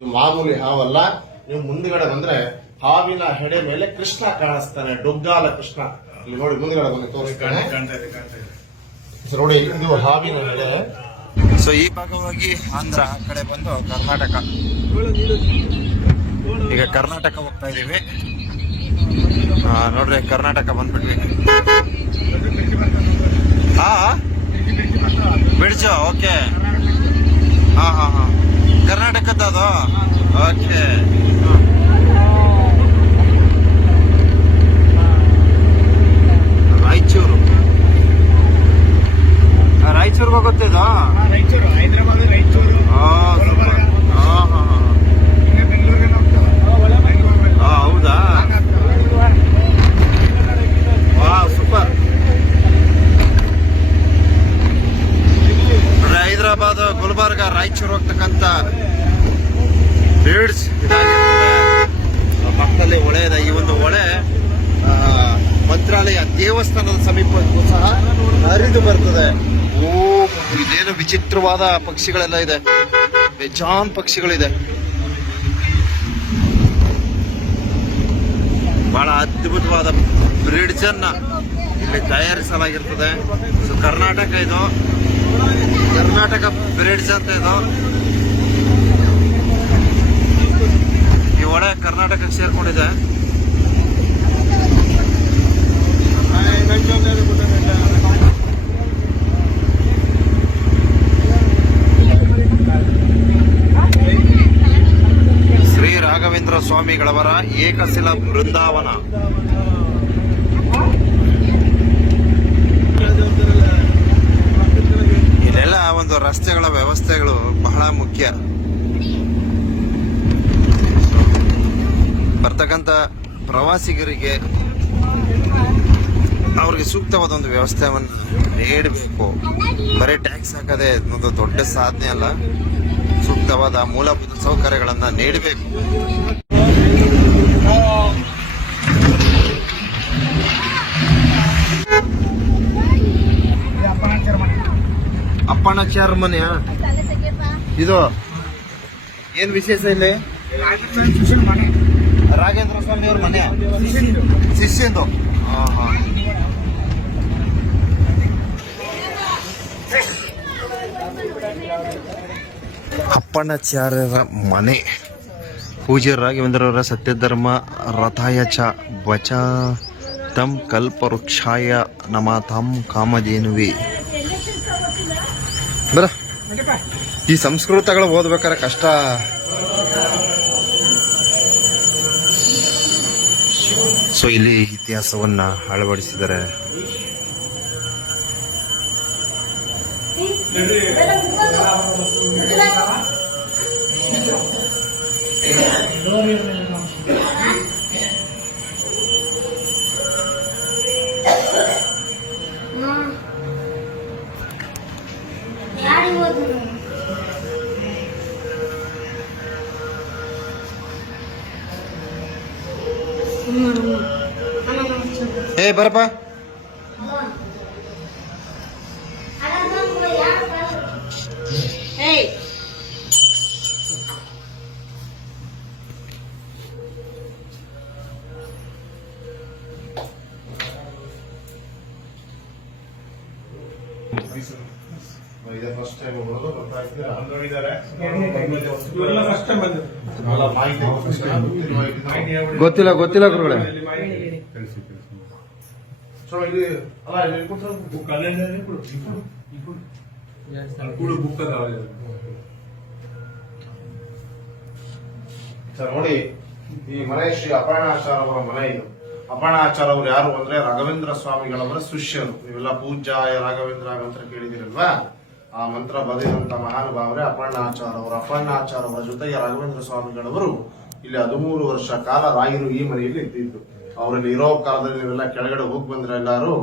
ಇದು ಮಾಮೂಲಿ ಹಾವಲ್ಲ. ನೀವು ಮುಂದ್ಗಡೆ ಬಂದ್ರೆ ಹಾವಿನ ಹೆಡೆ ಮೇಲೆ ಕೃಷ್ಣ ಕಾಣಿಸ್ತಾನೆ, ಡೊಗ್ಗಾಲ ಕೃಷ್ಣ. ಇಲ್ಲಿ ನೋಡಿ ಮುಂದ್ಗಡೆ ಬಂದು ತೋರಿಸ್ತಾನೆ ನೋಡಿ, ಇದು ಹಾವಿನ ಹೆಡೆ. ಸೊ ಈ ಭಾಗವಾಗಿ ಆಂಧ್ರ, ಆ ಕಡೆ ಬಂದು ಕರ್ನಾಟಕ. ಈಗ ಕರ್ನಾಟಕ ಹೋಗ್ತಾ ಇದೀವಿ. ನೋಡ್ರಿ ಕರ್ನಾಟಕ ಬಂದ್ಬಿಟ್ವಿ. ಹಾ ಬಿಡ್ಜು, ಓಕೆ. ಹಾ ಹಾ ಹಾ, ಕರ್ನಾಟಕದ ಅದು. ಓಕೆ, ರಾಯಚೂರು. ರಾಯಚೂರ್ಗೆ ಹೋಗುತ್ತೆ ಇದು. ರಾಯಚೂರು, ಹೈದರಾಬಾದ್, ರಾಯಚೂರು, ಹೌದಾ? Wow, super. ಹೈದರಾಬಾದ್, ಗುಲ್ಬರ್ಗ, ರಾಯಚೂರು ಹೋಗ್ತಕ್ಕಂತ ಬ್ರಿಡ್ಜ್ ಇದಾಗಿರ್ತದೆ. ಪಕ್ಕದಲ್ಲಿ ಹೊಳೆ ಇದೆ. ಈ ಒಂದು ಹೊಳೆ ಮಂತ್ರಾಲಯ ದೇವಸ್ಥಾನದ ಸಮೀಪಕ್ಕೂ ಸಹ ಹರಿದು ಬರ್ತದೆ. ಓ, ಇದೇನು ವಿಚಿತ್ರವಾದ ಪಕ್ಷಿಗಳೆಲ್ಲ ಇದೆ, ಬೇಜಾನ್ ಪಕ್ಷಿಗಳಿದೆ. ಬಹಳ ಅದ್ಭುತವಾದ ಬ್ರಿಡ್ಜ್ ಅನ್ನ ಇಲ್ಲಿ ತಯಾರಿಸಲಾಗಿರ್ತದೆ. ಸೊ ಕರ್ನಾಟಕ, ಇದು ಕರ್ನಾಟಕ ಬ್ರಿಡ್ಜ್ ಅಂತ. ಇದು ಈ ಹೊಳೆ ಕರ್ನಾಟಕಕ್ಕೆ ಸೇರ್ಕೊಂಡಿದೆ. ಶ್ರೀ ರಾಘವೇಂದ್ರ ಸ್ವಾಮಿಗಳವರ ಏಕಶಿಲಾ ಬೃಂದಾವನ. ಇಲ್ಲೆಲ್ಲ ಒಂದು ರಸ್ತೆಗಳ ವ್ಯವಸ್ಥೆಗಳು ಬಹಳ ಮುಖ್ಯ. ಬರ್ತಕ್ಕಂಥ ಪ್ರವಾಸಿಗರಿಗೆ ಅವ್ರಿಗೆ ಸೂಕ್ತವಾದ ಒಂದು ವ್ಯವಸ್ಥೆಯನ್ನು ನೀಡಬೇಕು. ಬರೀ ಟ್ಯಾಕ್ಸ್ ಹಾಕದೆ ಒಂದು ದೊಡ್ಡ ಸಾಧನೆ ಅಲ್ಲ, ಸೂಕ್ತವಾದ ಮೂಲಭೂತ ಸೌಕರ್ಯಗಳನ್ನ ನೀಡಬೇಕು. ಅಪ್ಪಣಾಚಾರ ಮನೆಯ ಇದು ಏನ್ ವಿಶೇಷ ಇಲ್ಲಿ? ರಾಘವೇಂದ್ರ ಸ್ವಾಮಿ ಅವ್ರ ಮನೆ, ಶಿಷ್ಯಂದು. ಅಪ್ಪಣಾಚಾರ್ಯರ ಮನೆ. ಪೂಜ್ಯ ರಾಘವೇಂದ್ರವರ ಸತ್ಯಧರ್ಮ ರಥಾಯ ಚ ವಚ ತಂ ಕಲ್ಪವೃಕ್ಷಾಯ ನಮಾತಂ ಕಾಮಧೇನುವೆ. ಬರ, ಈ ಸಂಸ್ಕೃತಗಳು ಓದ್ಬೇಕಾದ್ರೆ ಕಷ್ಟ. ಸೊ ಇಲ್ಲಿ ಇತಿಹಾಸವನ್ನ ಅಳವಡಿಸಿದರೆ. ಏ ಬರಪ್ಪ. ಗೊತ್ತಿಲ್ಲ ಗೊತ್ತಿಲ್ಲ ಗುರುಗಳೇ. ನೋಡಿ, ಈ ಮನೆ ಶ್ರೀ ಅಪರ್ಣಾಚಾರ ಅವರ ಮನೆ. ಇದು ಅಪರ್ಣಾಚಾರ ಅವರು ಯಾರು ಅಂದ್ರೆ ರಾಘವೇಂದ್ರ ಸ್ವಾಮಿಗಳವರ ಶಿಷ್ಯರು. ನೀವೆಲ್ಲ ಪೂಜ್ಯಾಯ ರಾಘವೇಂದ್ರ ಮಂತ್ರ ಕೇಳಿದಿರಲ್ವಾ? ಆ ಮಂತ್ರ ಬರೆದಂತ ಮಹಾನುಭಾವರೇ ಅಪರ್ಣಾಚಾರ ಅವರು. ಅಪರ್ಣಾಚಾರ ಅವರ ಜೊತೆಗೆ ರಾಘವೇಂದ್ರ ಸ್ವಾಮಿಗಳವರು ಇಲ್ಲಿ 13 ವರ್ಷ ಕಾಲ ರಾಯರು ಈ ಮನೆಯಲ್ಲಿ ಇದ್ದಿದ್ದು. ಅವರಲ್ಲಿ ಇರೋ ಕಾಲದಲ್ಲಿ ನೀವೆಲ್ಲ ಕೆಳಗಡೆ ಹೋಗಿ ಬಂದ್ರೆ ಎಲ್ಲಾರು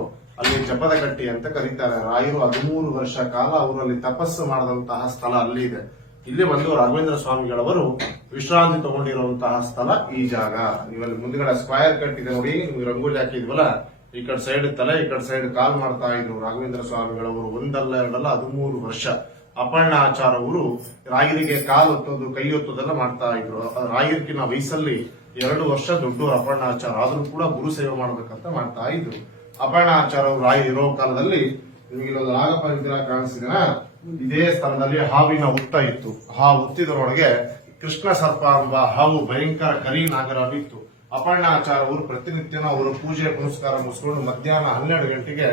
ಅಲ್ಲಿ ಜಪದ ಕಟ್ಟಿ ಅಂತ ಕರೀತಾರೆ. ರಾಯರು 13 ವರ್ಷ ಕಾಲ ಅವರಲ್ಲಿ ತಪಸ್ಸು ಮಾಡಿದಂತಹ ಸ್ಥಳ ಅಲ್ಲಿ ಇದೆ. ಇಲ್ಲಿ ಬಂದು ರಾಘವೇಂದ್ರ ಸ್ವಾಮಿಗಳವರು ವಿಶ್ರಾಂತಿ ತಗೊಂಡಿರುವಂತಹ ಸ್ಥಳ ಈ ಜಾಗ. ನೀವಲ್ಲಿ ಮುಂದ್ಗಡೆ ಸ್ಕ್ವಯರ್ ಕಟ್ ಇದೆ ನೋಡಿ, ನಿಮ್ಗೆ ರಂಗೋಲಿ ಹಾಕಿದ್ವಲ್ಲ, ಈ ಕಡೆ ಸೈಡ್ ತಲೆ, ಈ ಕಡೆ ಸೈಡ್ ಕಾಲ್ ಮಾಡ್ತಾ ಇದ್ರು ರಾಘವೇಂದ್ರ ಸ್ವಾಮಿಗಳವರು. ಒಂದಲ್ಲ ಎರಡಲ್ಲ 13 ವರ್ಷ ಅಪರ್ಣಾಚಾರ್ ಅವರು ರಾಯರಿಗೆ ಕಾಲು ಹೊತ್ತೋದು ಕೈ ಹೊತ್ತೋದೆಲ್ಲ ಮಾಡ್ತಾ ಇದ್ರು. ರಾಯರಿಗಿನ ವಯಸ್ಸಲ್ಲಿ 2 ವರ್ಷ ದೊಡ್ಡವರು ಅಪರ್ಣಾಚಾರ್, ಆದ್ರೂ ಕೂಡ ಗುರು ಸೇವೆ ಮಾಡ್ಬೇಕಂತ ಮಾಡ್ತಾ ಇದ್ರು. ಅಪರ್ಣಾಚಾರ್ ಅವರು ರಾಯರು ಇರೋ ಕಾಲದಲ್ಲಿ ನಿಮಗೆ ಇಲ್ಲೊಂದು ನಾಗಪ್ಪ ವಿಗ್ರಹ ಕಾಣಿಸಿದಿನ, ಇದೇ ಸ್ಥಳದಲ್ಲಿ ಹಾವಿನ ಹುತ್ತ ಇತ್ತು. ಆ ಹುತ್ತಿದರೊಳಗೆ ಕೃಷ್ಣ ಸರ್ಪ ಎಂಬ ಹಾವು ಭಯಂಕರ ಕರಿ ನಾಗರವಿತ್ತು. ಅಪರ್ಣಾಚಾರ್ ಅವರು ಪ್ರತಿನಿತ್ಯನ ಅವರು ಪೂಜೆ ಪುನಸ್ಕಾರ ಮುಗಿಸ್ಕೊಂಡು ಮಧ್ಯಾಹ್ನ 12 ಗಂಟೆಗೆ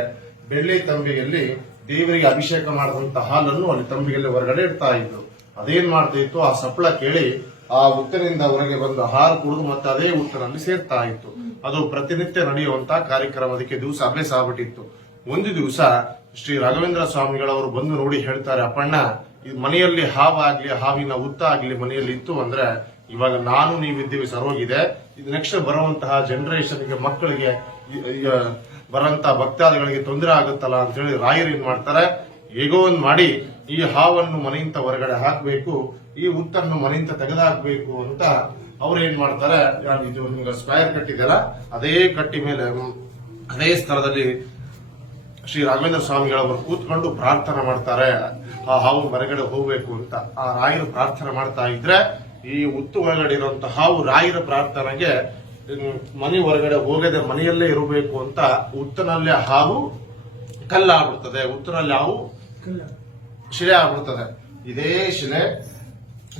ಬೆಳ್ಳಿ ತಂಬಿಗೆಯಲ್ಲಿ ದೇವರಿಗೆ ಅಭಿಷೇಕ ಮಾಡಿದಂತ ಹಾಲನ್ನು ಅಲ್ಲಿ ತಂಬಿಗೆಯಲ್ಲಿ ಹೊರಗಡೆ ಇಡ್ತಾ ಇದ್ರು. ಅದೇನ್ ಮಾಡ್ತಾ ಇತ್ತು, ಆ ಸಪ್ಪಳ ಕೇಳಿ ಆ ಹುತ್ತನಿಂದ ಹೊರಗೆ ಬಂದು ಹಾಲು ಕುಡಿದು ಮತ್ತೆ ಅದೇ ಹುತ್ತನಲ್ಲಿ ಸೇರ್ತಾ ಇತ್ತು. ಅದು ಪ್ರತಿನಿತ್ಯ ನಡೆಯುವಂತ ಕಾರ್ಯಕ್ರಮ. ಅದಕ್ಕೆ ದಿವಸ ಅಭ್ಯಾಸ ಆಗ್ಬಿಟ್ಟಿತ್ತು. ಒಂದು ದಿವಸ ಶ್ರೀ ರಾಘವೇಂದ್ರ ಸ್ವಾಮಿಗಳವರು ಬಂದು ನೋಡಿ ಹೇಳ್ತಾರೆ, ಅಪ್ಪಣ್ಣ, ಈ ಮನೆಯಲ್ಲಿ ಹಾವಾಗ್ಲಿ ಹಾವಿನ ಹುತ್ತ ಆಗ್ಲಿ ಮನೆಯಲ್ಲಿ ಇತ್ತು ಅಂದ್ರೆ ಇವಾಗ ನಾನು ನೀವಿದ್ದೀವಿ ಸರೋಗಿದೆ. ಇದು ನೆಕ್ಸ್ಟ್ ಬರುವಂತಹ ಜನರೇಷನ್ಗೆ ಮಕ್ಕಳಿಗೆ ಬರಂತ ಭಕ್ತಾದಿಗಳಿಗೆ ತೊಂದರೆ ಆಗುತ್ತಲ್ಲ ಅಂತ ಹೇಳಿ ರಾಯರು ಏನ್ ಮಾಡ್ತಾರೆ, ಹೇಗೋ ಒಂದ್ ಮಾಡಿ ಈ ಹಾವನ್ನು ಮನೆಯಿಂದ ಹೊರಗಡೆ ಹಾಕ್ಬೇಕು, ಈ ಹುತ್ತನ್ನು ಮನೆಯಿಂದ ತೆಗೆದಾಕ್ಬೇಕು ಅಂತ ಅವ್ರು ಏನ್ ಮಾಡ್ತಾರೆ, ಇದು ನಿಮ್ಗೆ ಸ್ಕ್ವೇರ್ ಕಟ್ಟಿದೆಯಲ್ಲ ಅದೇ ಕಟ್ಟಿ ಮೇಲೆ ಅದೇ ಸ್ಥಳದಲ್ಲಿ ಶ್ರೀ ರಾಘವೇಂದ್ರ ಸ್ವಾಮಿಗಳವರು ಕೂತ್ಕೊಂಡು ಪ್ರಾರ್ಥನೆ ಮಾಡ್ತಾರೆ, ಆ ಹಾವು ಹೊರಗಡೆ ಹೋಗ್ಬೇಕು ಅಂತ. ಆ ರಾಯರು ಪ್ರಾರ್ಥನೆ ಮಾಡ್ತಾ ಇದ್ರೆ ಈ ಹುತ್ತು ಒಳಗಡೆ ಇರುವಂತಹ ಹಾವು ರಾಯರ ಪ್ರಾರ್ಥನೆಗೆ ಮನೆ ಹೊರಗಡೆ ಹೋಗದೆ ಮನೆಯಲ್ಲೇ ಇರಬೇಕು ಅಂತ ಹುತ್ತನಲ್ಲೇ ಹಾವು ಕಲ್ಲಾಗ್ಬಿಡ್ತದೆ. ಹುತ್ತನಲ್ಲಿ ಹಾವು ಶಿಲೆ ಆಗ್ಬಿಡ್ತದೆ. ಇದೇ ಶಿಲೆ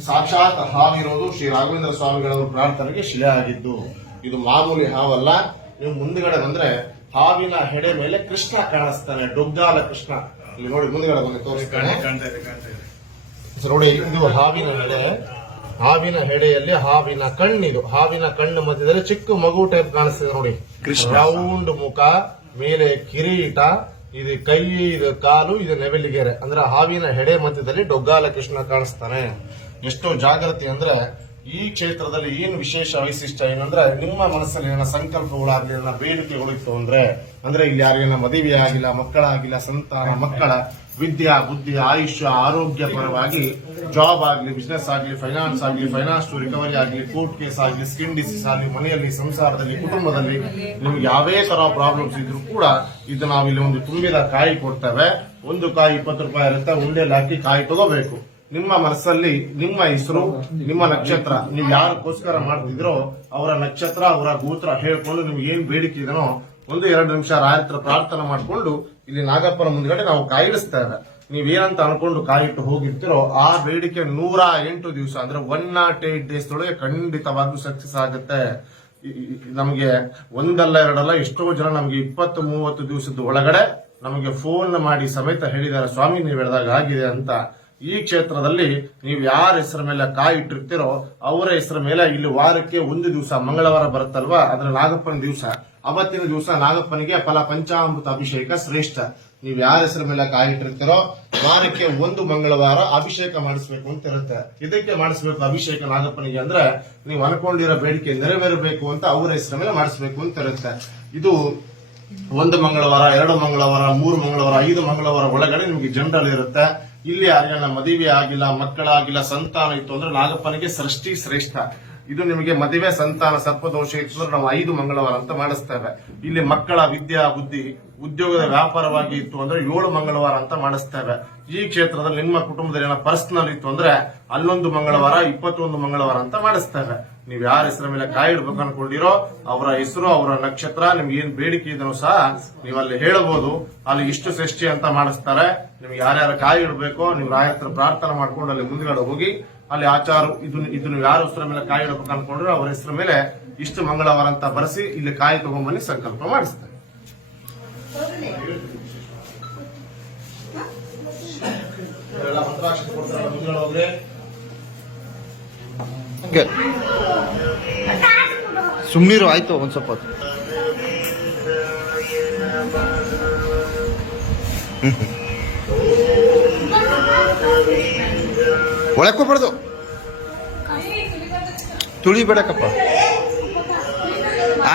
ಸಾಕ್ಷಾತ್ ಹಾವಿರೋದು ಶ್ರೀ ರಾಘವೇಂದ್ರ ಸ್ವಾಮಿಗಳವರ ಪ್ರಾರ್ಥನೆಗೆ ಶಿಲೆ ಆಗಿದ್ದು. ಇದು ಮಾಮೂಲಿ ಹಾವಲ್ಲ. ನೀವು ಮುಂದ್ಗಡೆ ಬಂದ್ರೆ ಹಾವಿನ ಹೆಡೆ ಮೇಲೆ ಕೃಷ್ಣ ಕಾಣಿಸ್ತಾನೆ, ಡೊಗ್ಗಾಲ ಕೃಷ್ಣ. ಇಲ್ಲಿ ನೋಡಿ ಮುಂದ್ಗಡೆ ಬಂದು ತೋರಿಸ್ತಾನೆ ನೋಡಿ. ಇದು ಹಾವಿನ ಹೆಡೆ. ಹಾವಿನ ಹೆಡೆಯಲ್ಲಿ ಹಾವಿನ ಕಣ್ಣಿದು. ಹಾವಿನ ಕಣ್ಣು ಮಧ್ಯದಲ್ಲಿ ಚಿಕ್ಕ ಮಗು ಟೈಪ್ ಕಾಣಿಸ್ತದೆ ನೋಡಿ. ರೌಂಡ್ ಮುಖ, ಮೇಲೆ ಕಿರೀಟ, ಇದು ಕೈ, ಇದು ಕಾಲು, ಇದು ನೆವೆಲಿಗೆರೆ. ಅಂದ್ರೆ ಹಾವಿನ ಹೆಡೆ ಮಧ್ಯದಲ್ಲಿ ಡೊಗ್ಗಾಲ ಕೃಷ್ಣ ಕಾಣಿಸ್ತಾನೆ. ಎಷ್ಟೋ ಜಾಗೃತಿ ಅಂದ್ರೆ ಈ ಕ್ಷೇತ್ರದಲ್ಲಿ ಏನು ವಿಶೇಷ ವೈಶಿಷ್ಟ್ಯ ಏನಂದ್ರೆ, ನಿಮ್ಮ ಮನಸ್ಸಲ್ಲಿ ಏನೋ ಸಂಕಲ್ಪಗಳಾಗ್ಲಿ, ಏನೋ ಬೇಡಿಕೆಗಳಿತ್ತು ಅಂದ್ರೆ ಇಲ್ಲಿ ಯಾರಿಗೇನ ಮದುವೆ ಆಗಿಲ್ಲ, ಮಕ್ಕಳಾಗಿಲ್ಲ, ಸಂತಾನ, ಮಕ್ಕಳ ವಿದ್ಯಾ ಬುದ್ಧಿ ಆಯುಷ್ಯ ಆರೋಗ್ಯ ಪರವಾಗಿ ಜಾಬ್ ಆಗ್ಲಿ, ಬಿಸ್ನೆಸ್ ಆಗ್ಲಿ, ಫೈನಾನ್ಸ್ ಆಗ್ಲಿ, ಫೈನಾನ್ಸ್ ಟು ರಿಕವರಿ ಆಗ್ಲಿ, ಕೋರ್ಟ್ ಕೇಸ್ ಆಗ್ಲಿ, ಸ್ಕಿನ್ ಡಿಸೀಸ್ ಆಗ್ಲಿ, ಮನೆಯಲ್ಲಿ, ಸಂಸಾರದಲ್ಲಿ, ಕುಟುಂಬದಲ್ಲಿ ನಿಮ್ಗೆ ಯಾವೇ ತರ ಪ್ರಾಬ್ಲಮ್ಸ್ ಇದ್ರು ಕೂಡ ಇದು ನಾವಿಲ್ಲಿ ಒಂದು ತುಂಬಿದ ಕಾಯಿ ಕೊಡ್ತೇವೆ. ಒಂದು ಕಾಯಿ 20 ರೂಪಾಯಿ ಇರುತ್ತೆ. ಉಂಡೆಲ್ಲಿ ಹಾಕಿ ಕಾಯಿ ತಗೋಬೇಕು. ನಿಮ್ಮ ಮನಸ್ಸಲ್ಲಿ ನಿಮ್ಮ ಹೆಸರು, ನಿಮ್ಮ ನಕ್ಷತ್ರ, ನೀವು ಯಾರಕ್ಕೋಸ್ಕರ ಮಾಡ್ತಿದ್ರೋ ಅವರ ನಕ್ಷತ್ರ, ಅವರ ಗೋತ್ರ ಹೇಳ್ಕೊಂಡು ನಿಮ್ಗೆ ಏನ್ ಬೇಡಿಕೆ ಇದನೋ 1-2 ನಿಮಿಷ ರಾಯತ್ರ ಪ್ರಾರ್ಥನೆ ಮಾಡ್ಕೊಂಡು ಇಲ್ಲಿ ನಾಗಪ್ಪನ ಮುಂದ್ಗಡೆ ನಾವು ಕಾಯಿಡಿಸ್ತೇವೆ. ನೀವೇನಂತ ಅನ್ಕೊಂಡು ಕಾಯಿಟ್ಟು ಹೋಗಿರ್ತೀರೋ ಆ ಬೇಡಿಕೆ 108 ದಿವಸ ಅಂದ್ರೆ 108 ಡೇಸ್ ಒಳಗೆ ಖಂಡಿತವಾಗ್ಲೂ ಸಕ್ಸಸ್ ಆಗುತ್ತೆ. ನಮಗೆ ಒಂದಲ್ಲ ಎರಡಲ್ಲ ಎಷ್ಟೋ ಜನ ನಮಗೆ 20-30 ದಿವಸದ ಒಳಗಡೆ ನಮಗೆ ಫೋನ್ ಮಾಡಿ ಸಮೇತ ಹೇಳಿದ್ದಾರೆ, ಸ್ವಾಮಿ ನೀವು ಹೇಳಿದಾಗ ಆಗಿದೆ ಅಂತ. ಈ ಕ್ಷೇತ್ರದಲ್ಲಿ ನೀವು ಯಾರ ಹೆಸರ ಮೇಲೆ ಕಾಯಿ ಇಟ್ಟಿರ್ತೀರೋ ಅವರ ಹೆಸರ ಮೇಲೆ ಇಲ್ಲಿ ವಾರಕ್ಕೆ 1 ದಿವಸ ಮಂಗಳವಾರ ಬರುತ್ತಲ್ವಾ, ಅದ್ರ ನಾಗಪ್ಪನ ದಿವಸ, ಅವತ್ತಿನ ದಿವಸ ನಾಗಪ್ಪನಿಗೆ ಫಲ ಪಂಚಾಮೃತ ಅಭಿಷೇಕ ಶ್ರೇಷ್ಠ. ನೀವು ಯಾರ ಹೆಸರ ಮೇಲೆ ಕಾಯಿ ಇಟ್ಟಿರ್ತೀರೋ ವಾರಕ್ಕೆ 1 ಮಂಗಳವಾರ ಅಭಿಷೇಕ ಮಾಡಿಸ್ಬೇಕು ಅಂತ ಇರುತ್ತೆ. ಇದಕ್ಕೆ ಮಾಡಿಸ್ಬೇಕು ಅಭಿಷೇಕ ನಾಗಪ್ಪನಿಗೆ ಅಂದ್ರೆ ನೀವು ಅನ್ಕೊಂಡಿರೋ ಬೇಡಿಕೆ ನೆರವೇರಬೇಕು ಅಂತ ಅವರ ಹೆಸರ ಮೇಲೆ ಮಾಡಿಸ್ಬೇಕು ಅಂತ ಇರುತ್ತೆ. ಇದು 1 ಮಂಗಳವಾರ, 2 ಮಂಗಳವಾರ, 3 ಮಂಗಳವಾರ, 5 ಮಂಗಳವಾರ ಒಳಗಡೆ ನಿಮ್ಗೆ ಜನರಲ್ ಇರುತ್ತೆ. ಇಲ್ಲಿ ಯಾರಿಗಾನ ಮದುವೆ ಆಗಿಲ್ಲ, ಮಕ್ಕಳಾಗಿಲ್ಲ, ಸಂತಾನ ಇತ್ತು ಅಂದ್ರೆ ನಾಗಪ್ಪನಿಗೆ ಸೃಷ್ಟಿ ಶ್ರೇಷ್ಠ. ಇದು ನಿಮಗೆ ಮದುವೆ, ಸಂತಾನ, ಸರ್ಪದೋಷ ಇತ್ತು ಅಂದ್ರೆ ನಾವು 5 ಮಂಗಳವಾರ ಅಂತ ಮಾಡಿಸ್ತೇವೆ. ಇಲ್ಲಿ ಮಕ್ಕಳ ವಿದ್ಯಾ ಬುದ್ಧಿ, ಉದ್ಯೋಗದ ವ್ಯಾಪಾರವಾಗಿ ಇತ್ತು ಅಂದ್ರೆ 7 ಮಂಗಳವಾರ ಅಂತ ಮಾಡಿಸ್ತೇವೆ. ಈ ಕ್ಷೇತ್ರದಲ್ಲಿ ನಿಮ್ಮ ಕುಟುಂಬದಲ್ಲಿ ಏನೋ ಪರ್ಸನಲ್ ಇತ್ತು ಅಂದ್ರೆ 11 ಮಂಗಳವಾರ, 21 ಮಂಗಳವಾರ ಅಂತ ಮಾಡಿಸ್ತೇವೆ. ನೀವು ಯಾರ ಹೆಸರ ಮೇಲೆ ಕಾಯಿ ಇಡ್ಬೇಕು ಅನ್ಕೊಂಡಿರೋ ಅವರ ಹೆಸರು, ಅವರ ನಕ್ಷತ್ರ, ನಿಮ್ಗೆ ಏನ್ ಬೇಡಿಕೆ ಇದನ್ನು ಸಹ ನೀವು ಅಲ್ಲಿ ಹೇಳಬಹುದು. ಅಲ್ಲಿ ಇಷ್ಟು ಷಷ್ಠಿ ಅಂತ ಮಾಡಿಸ್ತಾರೆ. ನಿಮ್ಗೆ ಯಾರ್ಯಾರ ಕಾಯಿ ಇಡಬೇಕೋ ನೀವು ರಾಯತ್ರ ಪ್ರಾರ್ಥನೆ ಮಾಡ್ಕೊಂಡು ಅಲ್ಲಿ ಮುಂದ್ಗಡೆ ಹೋಗಿ ಅಲ್ಲಿ ಆಚಾರ ಇದು ನೀವು ಯಾರ ಹೆಸರ ಮೇಲೆ ಕಾಯಿ ಇಡಬೇಕು ಅನ್ಕೊಂಡ್ರೆ ಅವರ ಹೆಸರ ಮೇಲೆ ಇಷ್ಟು ಮಂಗಳವಾರ ಅಂತ ಬರೆಸಿ ಇಲ್ಲಿ ಕಾಯಿ ತಗೊಂಡ್ಬನ್ನಿ ಸಂಕಲ್ಪ ಮಾಡಿಸ್ತಾರೆ. ಮಂತ್ರಾಕ್ಷತೆ ಕೊಡ್ತಾರ ಮುಂದ್ಗಡೆ ಹೋಗ್ರೆ ಸುಮ್ನಿರು ಆಯ್ತು ಒಂದ್ ಸ್ವಲ್ಪ ಹೊತ್ತು. ಒಳಕ್ ಹೋಗ್ಬಾರ್ದು, ತುಳಿಬೇಡಕ್ಕಪ್ಪ.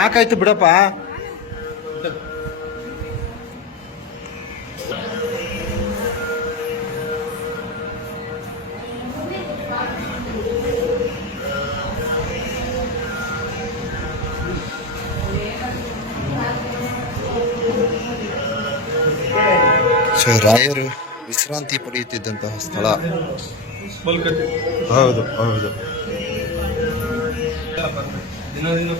ಆಕಾಯ್ತು ಬಿಡಪ್ಪ. ರಾಯರು ವಿಶ್ರಾಂತಿ ಪಡೆಯುತ್ತಿದ್ದಂತಹ ಸ್ಥಳ. ಹೌದು ಹೌದು. ದಿನ ದಿನ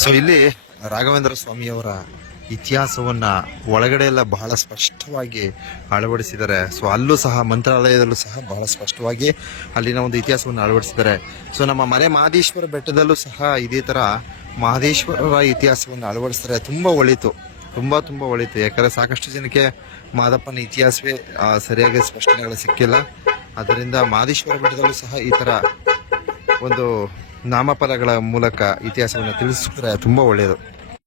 ಸೊ ಇಲ್ಲಿ ರಾಘವೇಂದ್ರ ಸ್ವಾಮಿಯವರ ಇತಿಹಾಸವನ್ನ ಒಳಗಡೆ ಎಲ್ಲ ಬಹಳ ಸ್ಪಷ್ಟವಾಗಿ ಅಳವಡಿಸಿದ್ದಾರೆ. ಸೊ ಅಲ್ಲೂ ಸಹ ಮಂತ್ರಾಲಯದಲ್ಲೂ ಸಹ ಬಹಳ ಸ್ಪಷ್ಟವಾಗಿ ಅಲ್ಲಿನ ಒಂದು ಇತಿಹಾಸವನ್ನು ಅಳವಡಿಸಿದ್ದಾರೆ. ಸೊ ನಮ್ಮ ಮಲೆ ಮಹದೇಶ್ವರ ಬೆಟ್ಟದಲ್ಲೂ ಸಹ ಇದೇ ತರ ಮಹದೇಶ್ವರರ ಇತಿಹಾಸವನ್ನು ಅಳವಡಿಸಿದರೆ ತುಂಬಾ ಒಳಿತು, ತುಂಬಾ ಒಳಿತು. ಯಾಕಂದ್ರೆ ಸಾಕಷ್ಟು ಜನಕ್ಕೆ ಮಾದಪ್ಪನ ಇತಿಹಾಸವೇ ಸರಿಯಾಗಿ ಸ್ಪಷ್ಟನೆಗಳು ಸಿಕ್ಕಿಲ್ಲ. ಅದರಿಂದ ಮಹದೇಶ್ವರ ಬೆಟ್ಟದಲ್ಲೂ ಸಹ ಈ ತರ ಒಂದು ನಾಮಪದಗಳ ಮೂಲಕ ಇತಿಹಾಸವನ್ನು ತಿಳಿಸಿದ್ರೆ ತುಂಬಾ ಒಳ್ಳೆಯದು.